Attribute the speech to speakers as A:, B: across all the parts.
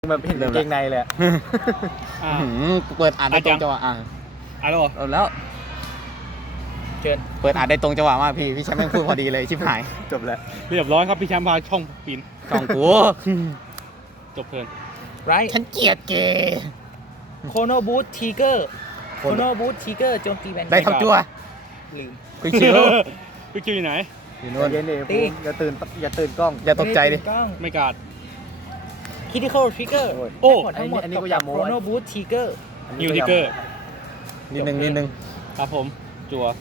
A: แบบเห็นเกงในเลย
B: เปิดอ่านได้ตรงจังหวะ
C: อ่านแล้วเหรอ
B: แล้ว
A: เชิญ
B: เปิดอ่านได้ตรงจังหวะมากพี่แชมป์แม่งพูดพอดีเลยชิบหาย
A: จบแล้ว
C: เรียบร้อยครับพี่แชมป์พาช่องปีน
B: ช่องกู
C: จบเพลิน
A: ไร
B: ฉันเกลียดเกย์
A: โคโนบูททีเกอร์โคโนบูททีเกอร์โจมตีแบน
B: ได้ทับจั่ว
A: ลืม
B: คุยชิว
C: พี่คิวอยู่ไหน
B: อยู่
A: โด
B: นู่น
A: นเย็นดิ
D: ตี
A: อย่าตื่นกล้อง
B: อย่าตกใจดิ
C: ไม่การ์ด
A: คิติคอลทริกเกอร์
C: โอ้
A: ทั้งหมด
D: อันนี้ก็อยากโม้
A: โคโนบูททีเกอร์
C: นิวทิกเกอร์
B: นิดนึง
C: ครับผมจัว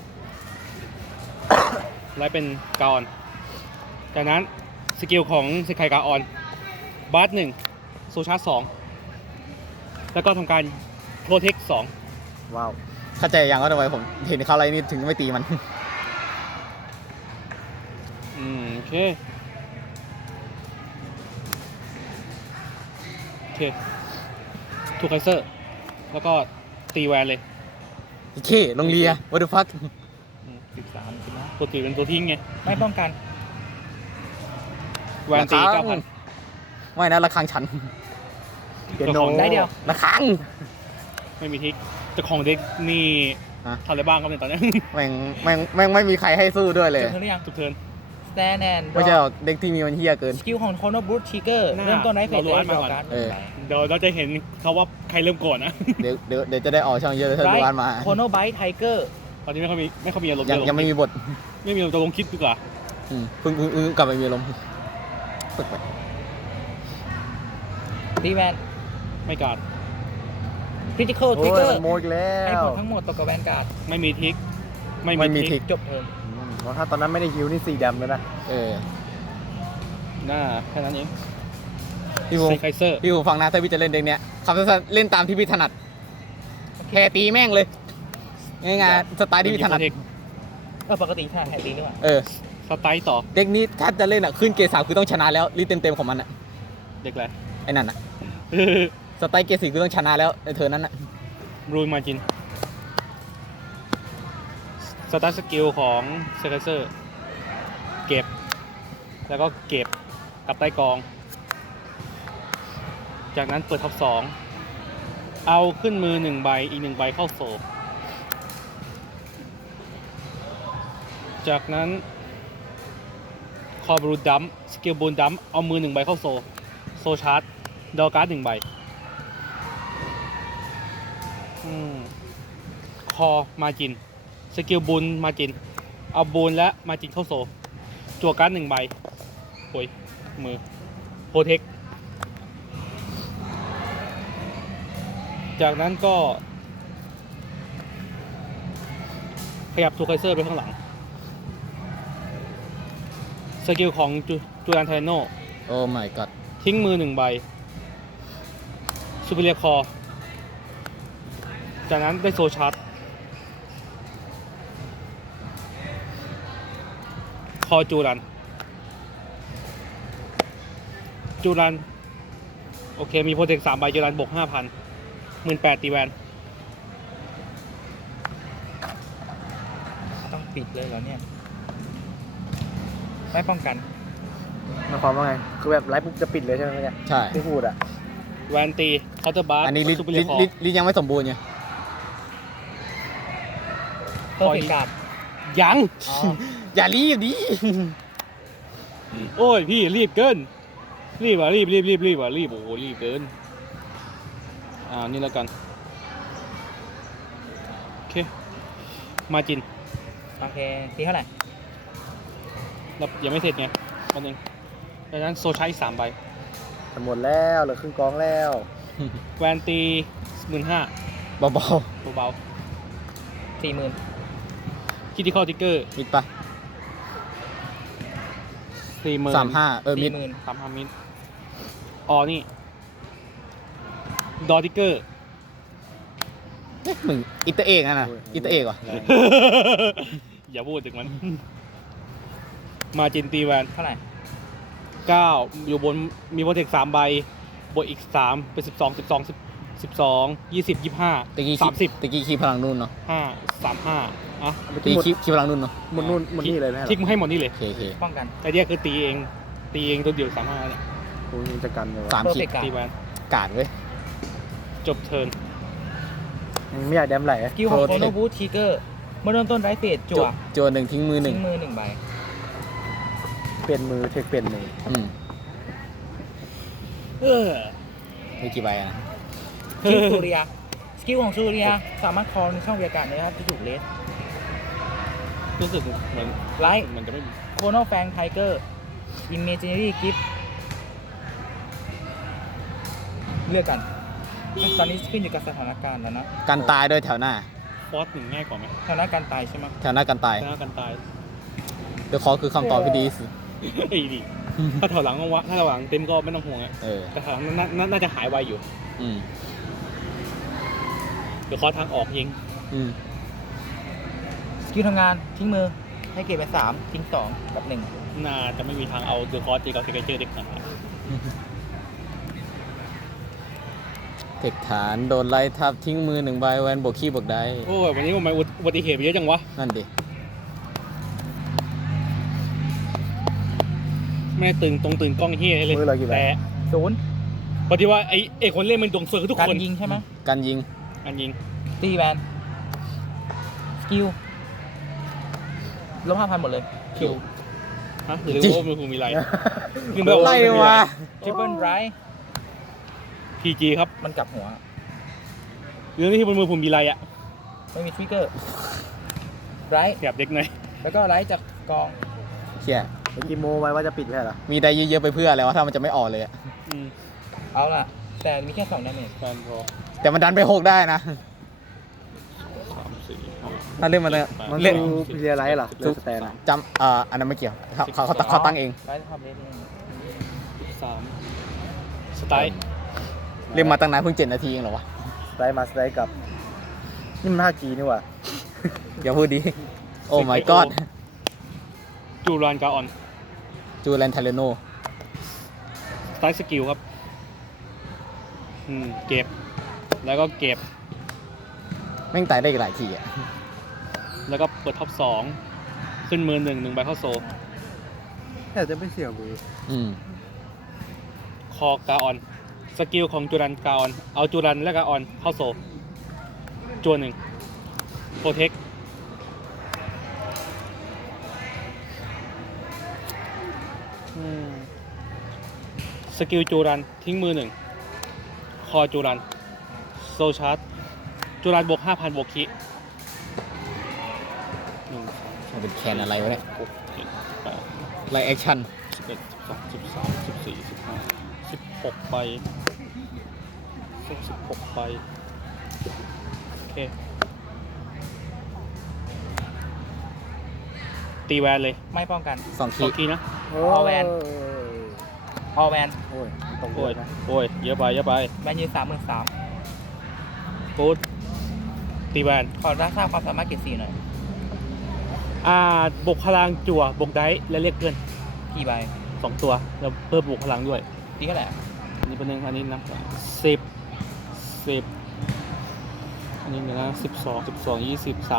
C: ไล่เป็นกาออนจากนั้นสกิลของเซคไคกาออนบาร์หนึ่งโซชาร์สองแล้วก็ทำการโปรเทคสอง
A: ว้าว
B: เข้าใจยังว่าทำไมผมเห็นเขาอะไรนี่ถึงไม่ตีมัน
C: โอเคทูไคเซอร์แล้วก็ตีแวนเลย
B: โอเคลงเรีย what the fuck
A: 13ใช่ไหม
C: ปกติเป็นตัวทิ้งไง
A: ไม่ป้องกัน
C: แวนตี
B: ระฆัง
C: 9,000
B: ไม่นะระฆังฉัน
A: เปียโน
C: ของ
A: ได้เดียว
B: ระฆัง
C: ไม่มีทิกเจ้าของเด็กนี่
B: ฮะ
C: ทำอะไรบ้างครับในยตอนนี้
B: แม่งไม่มีใครให้สู้ด้วยเลย
A: จบเธอหรือยัง
C: ทุกเทิร์น
A: สแตนแอน
B: ไม่ใช่หรอกเด็กที่มีมันเฮี้ยเกิน
A: สกิลของโคโนบูททีเกอร์
C: หน้า
A: เริ่มต้นได้เฟส
C: เรารู้อันมาก่อน
A: การ
B: เออ
C: เดี๋ยวเราจะเห็นเขาว่าใครเริ่มก่อนนะ
B: เดี๋ยวจะได้ออกช่องเยอะเลยถ้า
A: ไร
B: ดูอันมา
A: โคโนไบท์ไทเกอร์
C: ตอนนี้ไม่ค่อยมีอารมณ์
B: ยังไม่มีบท
C: ไม่มีอารมณ์จะลงคลิปดีกว่า
B: เพิ่งกลับไปมีลมณ์ฝึกไป
A: ตีแวน
C: ไม่การ์ด
A: คริติคอลท
D: โอ้
A: ริก
D: ย
A: เกอ
D: มั
A: ร์
D: นโมอีกแล้
A: ให้
D: ว
A: ผลทั้งหมดตกกับแวนการ์ด
C: ไม่มีทิก
B: ไม่มีทิก
A: จบเทิร์น
D: เพราะถ้าตอนนั้นไม่ได้ฮิวนี่สีดำแล้วนะ
B: เออ
C: หน้าแค่นั้นเอง
B: พี่ภู
C: เซ
B: มิ
C: ไคเซอร์
B: พี่ภูมิฟังนะถ้าพี่จะเล่นเด็กเนี้ยคำสั้นๆเล่นตามที่พี่ถนัดแค่ตีแม่งเลยง่ายๆสไตล์ที่พี่ถนัด
A: ปกติใช่แฮตตีนี่หว่า
B: เออ
C: สไตล์ต่อ
B: เด็กนี้ถ้าจะเล่นอ่ะขึ้นเกรด 3คือต้องชนะแล้วรีเต็มของมันอ่ะ
C: เด็กอะไร
B: ไอ้นั่นอ่ะสไตล์เกรด 4คือต้องชนะแล้วในเธอนั้นอ่ะ
C: รูนมาจินสตาร์สกิลของเซไคเซอร์เก็บ แล้วก็เก็บกับใต้กอง จากนั้นเปิดท็อป2เอาขึ้นมือ1ใบอีก1ใบเข้าโซลจากนั้นคอบรูดัมสกิลบูนดัมเอามือ1ใบเข้าโซชาร์จดอการ์ด1ใบคอมาจินสกิลบูนมาจินเอาบูนและมาจินเข้าโซจั่วการ์ด1ใบโอ้ยมือโปรเทคจากนั้นก็ขยับทูไคเซอร์ไปข้างหลังสกิลของจูรันไทโน
B: โอ้ my god
C: ทิ้งมือ1ใบซูเปอร์เรียคอจากนั้นได้โซชาร์จคอจูรันโอเคมีโปรเทค3ใบจูรันบวก 5,000 18,000ตีแวน
A: ต้องปิดเลยเหรอเนี่ย ไม่ป้องกัน
D: หมายความว่าไง คือแบบไลฟ์ปุ๊บจะปิดเลยใช่ไหมเนี่ย
B: ใช่
D: ที่พูดอ่ะ
C: แวนตีเคาน์เตอร์บาร์
B: อันนี้
C: ซูเปอร์เรียคอ
B: ลิยังไม่สมบูรณ์ไง
A: เพิ่มเป็นการ์ด
C: ยัง
A: อ๋อ
B: อย่ารีบดิ
C: โอ้ยพี่รีบเกินรีบว่ะรีบโอ้โหรีบเกินนี่แล้วกันโอเคมาจิน
A: โอเคตีเท่าไหร่
C: แล้วยังไม่เสร็จไงวันนึงดังนั้นโซชาร์จอีก3ใบ
D: จะหมดแล้วเหลือครึ่งกองแล้ว
C: แวนตี 15,000
B: เบา
C: เบา
A: 40,000
C: ๆคิดที่ข้อทิกเกอร์
B: ๆมิดปะ
C: 40,000
B: 35มิด
A: 40,000
C: 35มิลนี่ดอทิกเกอร์
B: มึงอิตเตอร์เอกนะอิตเตอร์เอกวะ
C: อย่าพูดถึงมัน มาจินตีแวน
A: เท่าไหร่
C: 9อยู่บนมีโปรเทค3ใบบวกอีก3เป็น12 20
B: ตะกี้
C: 25 30
B: ตะกี้คีย์พลังนู่นเนาะ
C: 5 35อ่ะ
D: เมื่อ
B: ตะ
D: กี้
B: กี้
D: หมด
B: คีย์พลังนู่นเนาะ
D: หมดนู่นหมดนี่เลยไหม
C: คลิกมาให้หมดนี่เลย
B: โอเค
A: ป้องกัน
C: ไอเดียคือตีเองตัวเดียว35เนี่ย
D: กูยังจะกันเลยวะ
B: 3
A: เพอร์
B: คี
A: เฟ
B: ย์
A: กต์การ์
C: ตี
A: ด
C: แวน
B: กาดเว้ย
C: จบเทิร์น
D: ไม่อยากแดมไหล
A: สกิลของ
B: โท
A: โค
B: ษ
A: โนบูทิกเกอร์เมื่อเริ่มต้นไรเฟสจั่ว
B: จั่วหนึ่งทิ้งมือหนึ่ง
A: ทิ้งมือ1 ใบ
D: เปลี่ยนมือเทคเปลี่ยนมือ
B: มีกี่ใบอะนะ
A: สกิลซูเรียสกิลของซูเรียสามารถคอในช่องบรรยากาศนะครับที่ถูกเลส
C: รู้สึกเหมือน
A: ไลท์
C: มันจะไม่มี
A: โคโนแฟงไทเกอร์อิมเมจิเนอรี่กิฟเลือกกัน ตอนนี้ขึ้นอยู่กับสถานการณ์แล้วนะ
B: กันตายด้วยแถวหน้า
C: ฟอสหนึ่งง่ายกว่าไหม
A: สถานการณ์ตายใช่ไหม
B: แถวหน้ากันตาย
C: ชนะกันตาย
B: เดี๋ยวขอคือคำตอบที่ดีที่สุด
C: ไอ้ดิถ้าแถวหลังวะถ้าแถวหลังเต็มก็ไม่ต้องห่วงอะ
B: เออ
C: แต่แถวหลังน่าจะหายไวอยู่
B: อืม
C: เดี๋ยวขอทางออกยิง
B: อืม
A: สกิลทำงานทิ้งมือให้เกรดไป3ทิ้ง2กับ1
C: น่าจะไม่มีทางเอาเดอะคอร์สตีกับเซกเจอร์เด็กขนาดนั้น
B: เทคฐานโดนไล่ทับทิ้งมือหนึ่งใบแวนบวกขี้บวกได้
C: โอ้ยวันนี้ผมมาอุบัติเหตุไปเยอะจังวะ
B: นั่นดิ
C: แม่ตึงตรงตึงกล้องเฮียเลย
D: มือเรากี่ใบ
C: แต่
A: 0
C: พอดีว่าไอ้คนเล่นมันดวงเสือทุก
A: การ
C: คน
A: ยิงใช่ไหม
B: การยิง
C: อันยิง
A: ตีแวนสกิลลบ5,000หมดเลยคิว
C: ฮะหรือ
B: จริง
C: ว่ามันคงมีอะไร
B: ไล่วะ
A: ทริปเปิลไร
C: พีจีครับ
A: มันกลับหัว
C: เรื่องที่บนมือผมมีอะไรอะ
A: ไม่มีทริกเกอร์ไร
C: แบบเด็กหน่อย
A: แล้วก็ไรจากกอง
B: เชี่ย
D: เมื่อกี้โมไว้ว่าจะปิดไม่ใช่เหรอ
B: มีได้เยอะๆไปเพื่ออะไรวะถ้ามันจะไม่ออกเลยอะ
C: อืม
A: เอาล่ะ แต่มีแค่2 ดาเมจ
C: แฟนพอ
B: แต่มันดันไป6ได้นะ
C: 3 4 5
B: ถ้าเล่นมันเนี่ย
D: มัน
B: เล่น
D: ดูพิเรียไลท์เหรอเล่นสแตนอะ
B: จำอันนั้นไม่เกี่ยวเขาตั้งเอง
A: ไรทำเล่นเอง
C: 3สไตล์
B: เล่นมาตั้งนานเพิ่ง7 นาทีเองเหรอวะ
D: สไตล์มาสไตล์กับ นี่มัน 5G นี่หว่า
B: อย่าพูดดี โอ้ my god
C: จูรานกาออน
B: จูแลนเทเลโน
C: สไตล์สกิลครับเก็บแล้วก็เก็บ
B: แม่งตายได้อีกหลายทีอ่ะ
C: แล้วก็เปิดท็อป2ขึ้นมือ1ใบเข้าโซ
D: แต่จะไม่เสียมือ
B: อืม
C: คอกาออนสกิลของจูรันกาออนเอาจูรันและกาออนเข้าโซจวน1โปรเทคสกิลจูรันทิ้งมือ1คอจูรันโซชาร์ตจูรันบวก 5,000 บวกคิ1
B: มันเป็นแคนอะไรวะเนี่ย
C: 2 6 7 8
B: ไลแอคชั่น
C: 11 12 13 14 15 16 ไป16 ไป โอเค ตีแวนเลย
A: ไม่ป้องกัน
B: 2
C: ส
B: ที
C: องทีนะ
A: เอาแวน พอแวน
D: โอ้ยตรง
C: โอ้
D: เลย ยนะ
C: โอ้ย เยอะไป เยอะไป
A: แวนยืน33,000
C: กูดตีแวน
A: ขอรับทราบความสามารถเกรด4หน่อย
C: บวกพลังจั่วบวกได้และเรียกเพื่อน
A: กี่ใบ
C: 2 ตัว แล้วเพิ่มบวกพลังด้วย
A: ตีเท่าไหร่อะ
C: อันนี้เป็นหนึ่งอันนี้นะ10อันนี้เดี๋ยวนะ12 20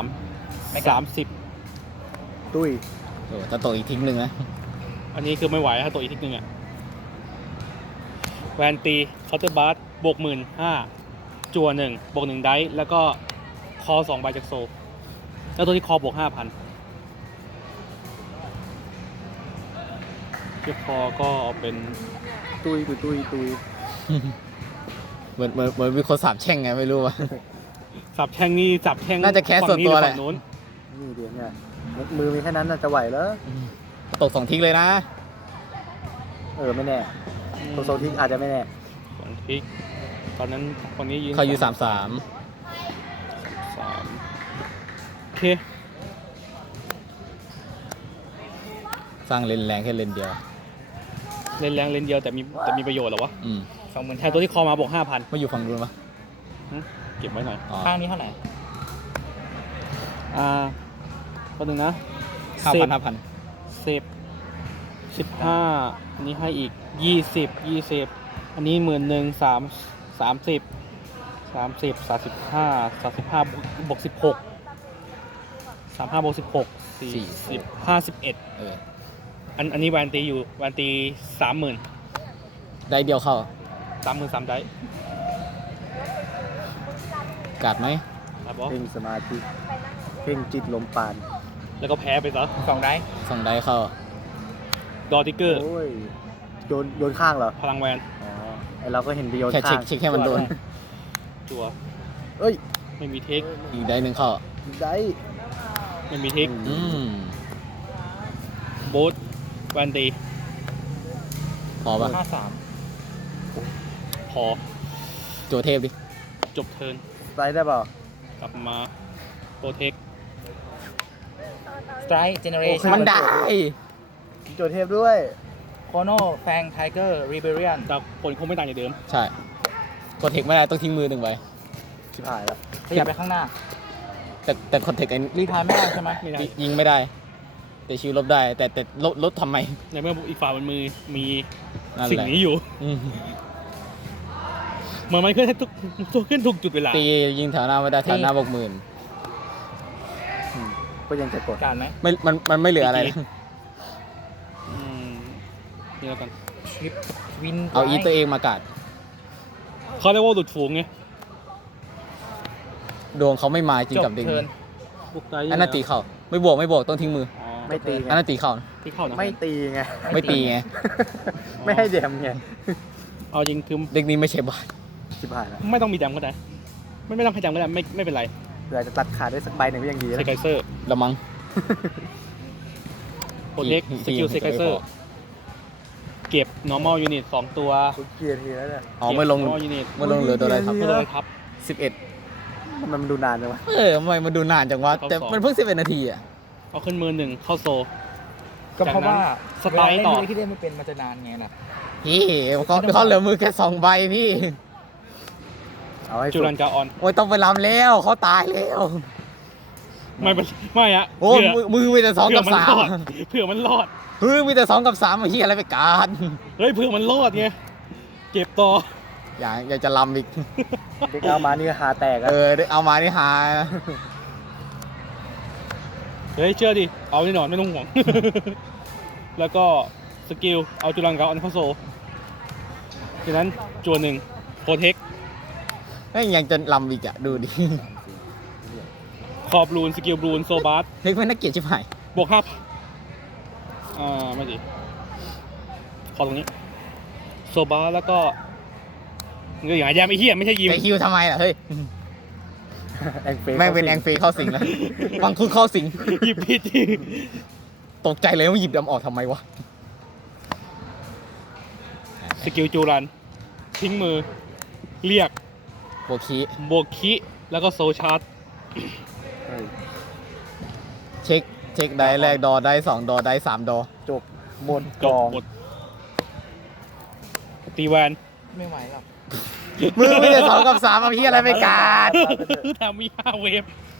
C: 30
D: ตุ้ย
B: โอ้จะตกอีกทิ้งหนึ่งนะ
C: อันนี้คือไม่ไหวถ้าตัวอีกทีนึงอ่ะแวนตีเคาน์เตอร์บาร์บวก15,000จั่ว1บวก1ได้แล้วก็คอ2ใบจากโซลแล้วตัวที่คอบวก 5,000ที่คอก็เอาเป็น
D: ตุ้ย
B: เหมือนมีคนสาบแช่งไงไม่รู้ว่ะ
C: สับแช่งนี่สับแช่ง
B: น่าจะแคสส่วนตัวแหละ
C: ฝั่งนู้น
D: นี่เดี๋ยวเนี่ยมือมีแค่นั้นน่ะจะไหวแล้ว
B: ตก2ทิ้งเลยนะ
D: ไม่แน่โซทิกอาจจะไม่แน่
C: สองทิกตอนนั้นคนนี้ยืน
B: เขาอยู่
C: 3
B: 33
C: โอเค
B: สร้างเลนแรงแค่เลนเดียว
C: เล่นแรงเล่นเดียวแต่มีประโยชน์เหรอวะ
B: อืม
A: 20,000
C: แทนตัวที่คอมาบวก 5,000
B: ไม่อยู่ฝั่งนู้นปะ
C: เก็บไว้หน่อย
B: อ๋อ
A: ข้างนี้เท่าไหร่
C: ตัวหนึ่งนะ
B: 5,000
C: 15อันนี้ให้อีก20อันนี้11,000 30 บวก16 35บวก16 40 51
B: เออ
C: อันนี้แวนตีอยู่แวนตี 30,000
B: ได้เดียวเข้า
C: 33,000ได้
B: กัดไหม
C: ครับบอส
D: เพ่งสมาธิเพ่งจิตลมปาน
C: แล้วก็แพ้ไปซะ
A: 2 ได้
B: ส่งได้เข้า
C: ดอทิกเกอร์
D: โอ้ยโยนข้างเหรอ
C: พลังแวน
D: อ๋อไอเราก็เห็นไปโยน
B: แค่
D: ข้าง
B: เช็คให้มันโดน
C: จัว
D: เอ้ย
C: ไม่มีเทค
B: อีกได้หนึ่งเข้า
D: ได้
C: ไม่มีเทค
B: อืม
C: โบ๊ทแวนตี
B: พอปะ
A: 53
C: พอ
B: โจเทพดิ
C: จบเทิร์น
D: ได้ได้เปล่าก
C: ลับมาโปรเทค
A: Strike Generation
B: มันได้
D: โจทย์เทพด้วย
A: Chrono Fang Tiger Rebellion
C: แต่ผลคงไม่ต่างจากเดิม
B: ใช่กดเทคไม่ได้ต้องทิ้งมือหนึ่งไว้
D: ชิบหายแล้ว
A: ขยับไปข้างหน้า
B: แต่กดเทคไอ้
A: รีทายไม่ได้ใช่ไหม
C: ไม่ได้
B: ยิงไม่ได้ แต่ชิวลบได้ แต่ลดทำไม
C: ในเมื่ออีกฝ่ายมันมี
B: นั่น
C: สิ่ง
B: แหละ
C: นี้อยู่
B: อืม
C: เหมือนมันขึ้นให้ขึ้นถูกจุดเวลา
B: ตียิงแถวหน้าไม่ได้แถวหน้า60,000
D: ก็ยังจะกด
A: การไหม
B: มันไม่เหลืออะไรแล้ว
C: อืมนี่แล้วกัน
A: ชิปวิน
B: เอาอีตัวเองมากัด
C: เขาเรียกว่าหลุดฝูงไง
B: ดวงเขาไม่มาจริง
A: จ
B: กับบ เด็ก
A: เทิร์น
C: บุกได้
B: อันนั้นตีเข่าไม่บวกต้องทิ้งมือ
C: อ๋อ
D: ไม่ตีไง
B: อันนั้นตีเข่า
C: ที่เข้านะ
D: ไม่ตีไง
B: ไม่ตีไง
D: ไม่ให้แดมไง
C: เอาจริงคือ
B: เด็กนี้ไม่ใช่บ้าน
D: ชิบหายแล้ว
C: ไม่ต้องมีแดมก็ได้ ไม่ต้องให้แดมก็ได้ไม่เป็นไร
D: เผื่อจะตัดขาดได้สักใบหนึ่งก็ยังดี
C: เซ
D: นะ
C: ไกเซอร์
B: ละมั้ง
C: โปรเทคสกิลเซไกเซอร์เก็บ normal unit 2 ตัว
D: กูเกลียดทีแล้วเนี่ย
B: อ๋อไม่ลง
C: normal unit
B: ไม่ลงเหลือตัวอะไรครับ
C: ไม่ลงทับ
B: 11
D: มันดูนานจังวะ
B: ทำไมมันดูนานจังวะ แต่มันเพิ่ง11 นาทีอ่ะ
C: เอาขึ้นมือหนึ่งเข้าโซ
A: ก็เพราะว่า
C: สไตล์ต่อ
A: เวลาเล่นที่เล่นไม่เป็นมันจะนานไงล่ะ
B: พี่เขาเหลือมือแค่2 ใบพี่
D: เอาให้
C: จู
D: สุด
C: รันกาออน
B: โอ้ยต้องไปรำแล้วเขาตายแล้ว
C: ไม่อะ
B: โอ้ยมือมีแต่2 กับ 3
C: เผื่อมันรอด
B: เฮ้ยมีแต่2 กับ 3ไอ้เหี้ยอะไรไปการ
C: เฮ้ยเผื่อมันรอดไงเก็บต่อ
B: อยากจะรำอีก
D: เด็กเอามานี่ก็หาแตกอะ
B: เอามานี่หา
C: เฮ้ยเชื่อดิเอาแน่นอนไม่ต้องห่วง แล้วก็สกิลเอาจูรันกาออนเข้าโซจากนั้นจวนหนึ่งโปรเทค
B: ยังจะรำอีกอ่ะ ดูดิ
C: ขอบบลูนสกิลบลูนโซบาร์
B: เล็กไม่น่าเกลียดชิบหาย
C: บวก5ไม่ดีขอตรงนี้โซบาร์แล้วก็เงยอย่างไรแยมไอ้เหี้ยไม่ใช่ยิม
B: แต่ฮิวทำไมล่ะเฮ้ย
D: แองเฟย์
B: แม่งเป็นแองเฟย์เข้าสิงแล้วบางคือเข้าสิง
C: หยิบผิด
B: ตกใจเลยว่าหยิบดำออกทำไมวะ
C: สกิลจูรันทิ้งมือเรียก
B: โบคี
C: บวกคิแล้วก็โซชาร์จ
D: เฮ้ย
B: เช็คได้แรกดอได้2 ดอได้3 ดอ
D: จบหมด
C: จ
D: ก
C: บ
D: อง
C: หมดตีแวน
A: ไม่ไหวหรอก
B: มือมีแต่2 กับ 3เอาพี่อะไรไปการ
C: ทำมี5 เวฟ